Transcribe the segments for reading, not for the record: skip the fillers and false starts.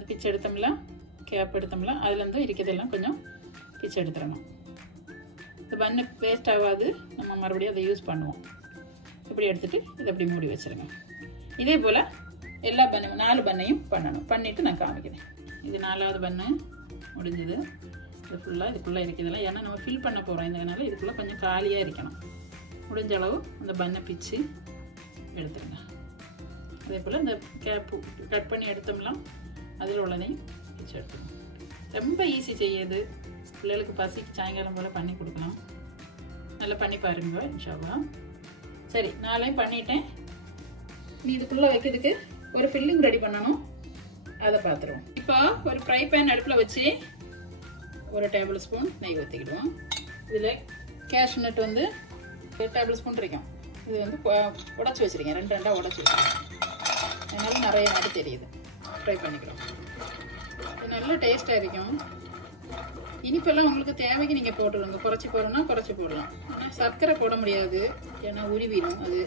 பிச்சு எடுத்தோம்ல கேப் எடுத்தோம்ல அதுலேருந்து இருக்கிறதெல்லாம் கொஞ்சம் பிச்சு எடுத்துடணும். இந்த பண்ணு வேஸ்ட் ஆகாது, நம்ம மறுபடியும் அதை யூஸ் பண்ணுவோம். இப்படி எடுத்துகிட்டு இதை அப்படி மூடி வச்சுருங்க. இதே போல் எல்லா பண்ணையும் 4 பண்ணையும் பண்ணணும். பண்ணிவிட்டு நான் காமிக்கிறேன். இது 4வது பண்ணு முடிஞ்சது. இது ஃபுல்லாக இதுக்குள்ளே இருக்கிறதெல்லாம் ஏன்னா நம்ம ஃபில் பண்ண போகிறோம். இதனால் இதுக்குள்ளே கொஞ்சம் காலியாக இருக்கணும். முடிஞ்ச அளவு அந்த பண்ணை பிச்சு எடுத்துருங்க. அதே போல் இந்த கேப்பு கட் பண்ணி எடுத்தோம்லாம் அதில் உள்ளதையும் பிச்சு எடுத்துக்கணும். ரொம்ப ஈஸி செய்யுது. பிள்ளைகளுக்கு பசிக்கு சாயங்காலம் போல் பண்ணி கொடுக்கலாம். நல்லா பண்ணி பாருங்க இன்ஷா அல்லாஹ். சரி, 4ஐயும் பண்ணிட்டேன். நீ இதுக்குள்ளே வைக்கிறதுக்கு ஒரு ஃபில்லிங் ரெடி பண்ணணும். அதை பார்த்துருவோம். இப்போ ஒரு ஃப்ரை பேன் அடுப்பில் வச்சு 1 டேபிள் ஸ்பூன் நெய் ஊற்றிக்கிடுவோம். இதில் கேஷ்யூ நட் வந்து 1 டேபிள் ஸ்பூன் இருக்கும். இது வந்து உடச்சி வச்சுருக்கேன். 2 உடச்சி வச்சுருக்கேன். அதனால நிறைய மாதிரி தெரியுது. ஃப்ரை பண்ணிக்கிறோம். இது நல்ல டேஸ்ட்டாக இருக்கும். இனிப்பெல்லாம் உங்களுக்கு தேவைக்கு நீங்கள் போட்டுருங்க. குறைச்சி போடணும்னா குறைச்சி போடலாம். ஆனால் சர்க்கரை போட முடியாது, ஏன்னா உருவிடும். அது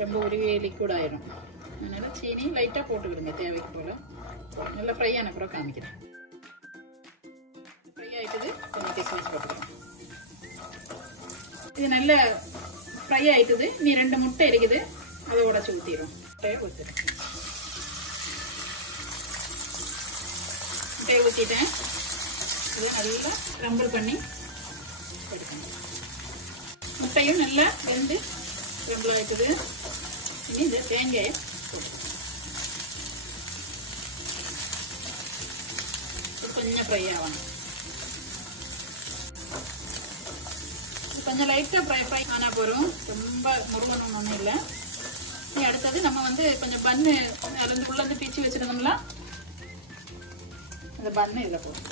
ரொம்ப உருவி லிக்விட் ஆயிடும். அதனால் சீனி லைட்டாக போட்டுக்கிடுங்க தேவைக்கு போல். நல்லா ஃப்ரை ஆன கூட காமிக்கிறேன். ஃப்ரை ஆகிட்டது கொஞ்சம் கிஸ்மிஸ் போட்டுக்கிறேன். இது நல்ல ஃப்ரை ஆகிட்டது. நீ 2 முட்டை இருக்குது, அதை உடச்சி ஊற்றிடும். முட்டையை ஊற்றிடும். முட்டையை ஊற்றிட்டேன். இதை நல்லா ரம்பிள் பண்ணி எடுக்கணும். முட்டையும் நல்லா வெந்து ரம்பிள் ஆகிட்டது. இனி இந்த தேங்காயை கொஞ்சம் ஃப்ரை ஆகணும். கொஞ்சம் லைட்டாக ஃப்ரை ஆனால் போகிறோம். ரொம்ப முருகணும் ஒன்றும் இல்லை. இனி அடுத்தது நம்ம வந்து கொஞ்சம் பன்னு உள்ளேருந்து பிச்சு வச்சுருந்தோம்ல, அந்த பன்னு இதில் போடும்.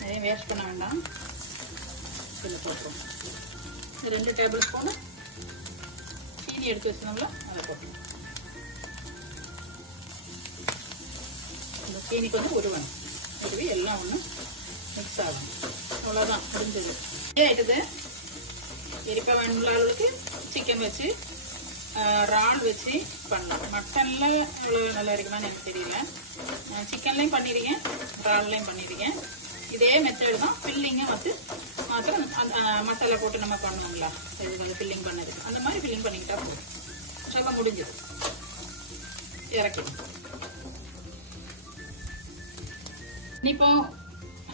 அதையும் வேஸ்ட் பண்ண வேண்டாம். இதில் போட்டுருவோம். இது 2 டேபிள் ஸ்பூனு சீனி எடுத்து வச்சுருந்தோம்ல, அதை போட்டுருவோம். இந்த சீனி கொஞ்சம் உருவணும். உருவி எல்லாம் ஒன்றும் மிக்ஸ் ஆகும். அவ்வளோதான், முடிஞ்சது. ஆகிட்டது. எரிப்பா வேணும்ல அளவுக்கு சிக்கன் வச்சு இறால் வச்சு பண்ணலாம். மட்டனில் எவ்வளோ நல்லா இருக்குமான்னு எனக்கு தெரியல. சிக்கன்லேயும் பண்ணியிருக்கேன், இறால்லையும் பண்ணியிருக்கேன். இதே மெத்தட் தான். ஃபில்லிங்கை வந்து மாத்திரம் மசாலா போட்டு நம்ம பண்ணுவோங்களா, இது வந்து ஃபில்லிங் பண்ணது அந்த மாதிரி ஃபில்லிங் பண்ணிக்கிட்டா போதும். சொல்ல முடிஞ்சது. இறக்கணும். இப்போ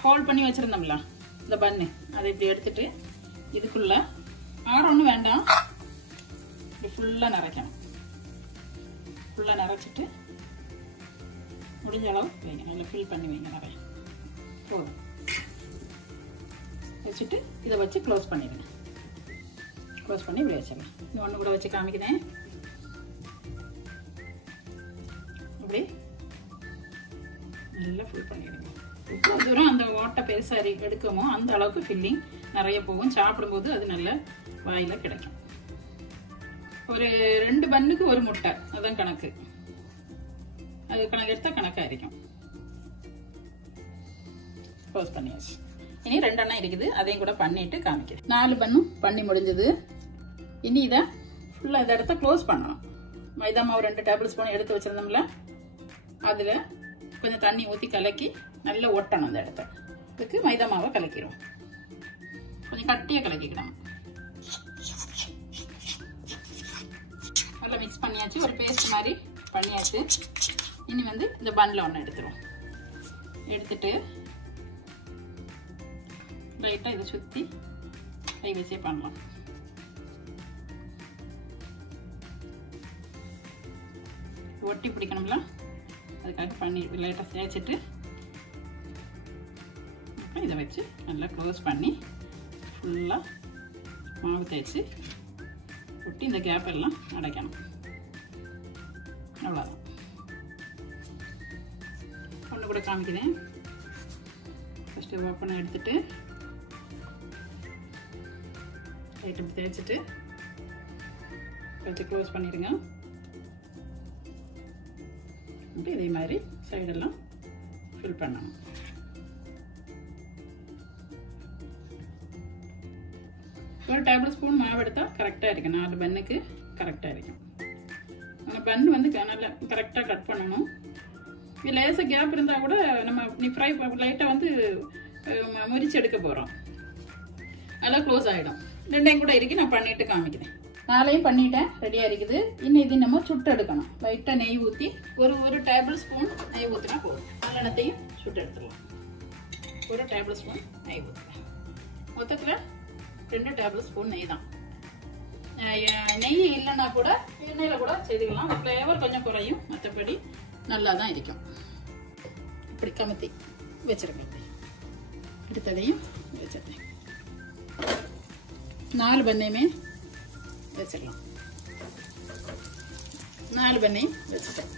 ஹோல்ட் பண்ணி வச்சுருந்தோம்ல இந்த பன்னு, அதை இப்படி எடுத்துட்டு இதுக்குள்ள ஒன்றும் வேண்டாம், இப்படி ஃபுல்லாக நிறைக்கணும். ஃபுல்லாக நிறைச்சிட்டு முடிஞ்ச அளவு வைங்க. நல்லா ஃபில் பண்ணி வைங்க. நிறைய போதும். வச்சுட்டு இதை வச்சு க்ளோஸ் பண்ணிடுங்க. க்ளோஸ் பண்ணி இப்படி வச்சிடலாம். இது ஒன்று கூட வச்சு காமிக்கிறேன். இப்படி நல்லா ஃபில் பண்ணிடுங்க. எவ்வளோ தூரம் அந்த ஓட்டை பெருசாக எடுக்கமோ அந்த அளவுக்கு ஃபில்லிங் நிறைய போகும். சாப்பிடும்போது அது நல்ல வாயில் கிடைக்கும். ஒரு 2 பன்னுக்கு 1 முட்டை, அதுதான் கணக்கு. அது கணக்கு எடுத்தால் கணக்காக இருக்கும். க்ளோஸ் பண்ணியாச்சு. இனி 2 எண்ணெய் இருக்குது, அதையும் கூட பண்ணிட்டு காமிக்கிறேன். 4 பன்னும் பண்ணி முடிஞ்சது. இனி இதை ஃபுல்லாக இதை இடத்த க்ளோஸ் பண்ணணும். மைதா மாவு 2 டேபிள் ஸ்பூன் எடுத்து வச்சிருந்தோம்ல, அதில் கொஞ்சம் தண்ணி ஊற்றி கலக்கி நல்லா ஒட்டணும். அந்த இடத்த இதுக்கு மைதா மாவை கலக்கிடும். கொஞ்சம் கட்டியாக கலக்கிக்கணும். நல்லா மிக்ஸ் பண்ணியாச்சு. ஒரு பேஸ்ட் மாதிரி பண்ணியாச்சு. இனி வந்து இந்த பன்னில் ஒன்று எடுத்துருவோம். எடுத்துட்டு லைட்டாக இதை சுற்றி கை வச்சே பண்ணலாம். ஒட்டி பிடிக்கணும்ல, அதுக்காக பண்ணி லைட்டாக தேய்ச்சிட்டு அப்புறம் இதை வச்சு நல்லா க்ளோஸ் பண்ணி ஃபுல்லாக மாவு தேய்ச்சி ஒட்டி இந்த கேப் எல்லாம் அடைக்கணும். அவ்வளோதான். ஒன்று கூட காமிக்கிறேன். ஃபஸ்ட்டு ஓப்பனை எடுத்துட்டு லைட்டாக தேய்ச்சிட்டு வச்சு க்ளோஸ் பண்ணிடுங்க. இதே மாதிரி சைடெல்லாம் ஃபில் பண்ணணும். ஒரு டேபிள் ஸ்பூன் மாவு எடுத்தால் கரெக்டாக இருக்கும். 4 பன்னுக்கு கரெக்டாக இருக்கும். அந்த பன் வந்து நல்லா கரெக்டாக கட் பண்ணணும். இது லேசாக கேப் இருந்தால் கூட நம்ம நீ ஃப்ரை லைட்டாக வந்து முறிச்சு எடுக்க போகிறோம். நல்லா க்ளோஸ் ஆகிடும். ரெண்டையும் கூட இருக்கு, நான் பண்ணிட்டு காமிக்கிறேன். 4ஐயும் பண்ணிட்டேன், ரெடியாக இருக்குது. இன்னும் இது நம்ம சுட்டு எடுக்கணும். லைட்டாக நெய் ஊற்றி ஒரு டேபிள் ஸ்பூன் நெய் ஊற்றினா போதும். நல்லெண்ணத்தையும் சுட்டு எடுத்துடலாம். 1 டேபிள் ஸ்பூன் நெய் ஊற்றுறேன். மொத்தத்தில் 2 டேபிள் ஸ்பூன் நெய் தான். நெய் இல்லைன்னா கூட எண்ணெயில் கூட செய்துக்கலாம். ஃப்ளேவர் கொஞ்சம் குறையும், மற்றபடி நல்லா தான் இருக்கும். இப்படி கமுத்தி வச்சிருக்கேன். எடுத்ததையும் வச்சிருக்கேன். 4 பண்ணையுமே வச்சிடலாம். 4 பண்ணையும் வச்சுட்டேன்.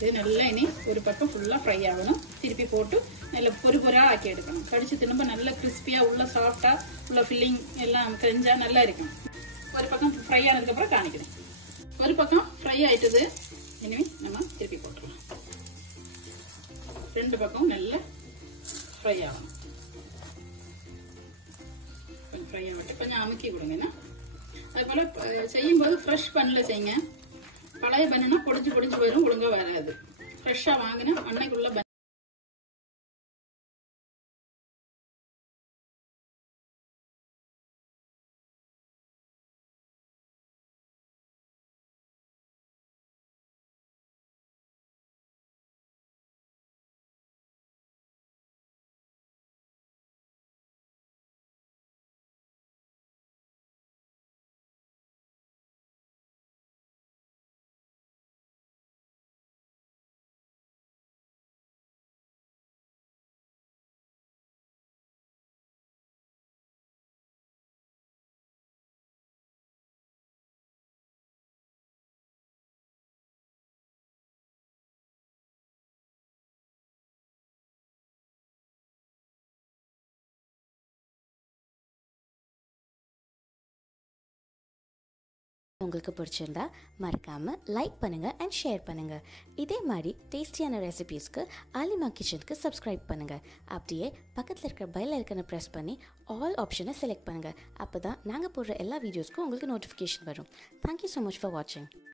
இது நல்லா இனி ஒரு பக்கம் ஃபுல்லாக ஃப்ரை ஆகணும். திருப்பி போட்டு நல்லா பொறியாக ஆக்கி எடுக்கணும். கடிச்சு திரும்ப நல்லா கிறிஸ்பியாக உள்ள சாஃப்டாக உள்ள ஃபில்லிங் எல்லாம் செஞ்சால் நல்லா இருக்கும். ஒரு பக்கம் ஃப்ரை ஆனதுக்கப்புறம் காணிக்கிறேன். ஒரு பக்கம் ஃப்ரை ஆயிட்டது. இனிமே நம்ம திருப்பி போட்டுடலாம். 2 பக்கம் நல்லா ஃப்ரை ஆகணும். கொஞ்சம் ஃப்ரை ஆகட்டும். கொஞ்சம் அமுக்கி கொடுங்கன்னா அதுபோல் செய்யும்போது ஃப்ரெஷ் பன்னில் செய்யுங்க. பழைய பன்னுனா பொடிச்சு போயிடும், ஒழுங்காக வராது. ஃப்ரெஷ்ஷாக வாங்கினா அன்னைக்குள்ள பன். உங்களுக்கு பிடிச்சிருந்தா மறக்காமல் லைக் பண்ணுங்கள் அண்ட் ஷேர் பண்ணுங்கள். இதே மாதிரி டேஸ்டியான ரெசிபீஸ்க்கு ஆலிமா கிச்சனுக்கு சப்ஸ்கிரைப் பண்ணுங்கள். அப்படியே பக்கத்தில் இருக்கிற பெல் ஐக்கனை ப்ரெஸ் பண்ணி ஆல் ஆப்ஷனை செலக்ட் பண்ணுங்கள். அப்போ தான் நாங்கள் போடுற எல்லா வீடியோஸ்க்கும் உங்களுக்கு நோட்டிஃபிகேஷன் வரும். தேங்க்யூ ஸோ மச் ஃபார் வாட்சிங்.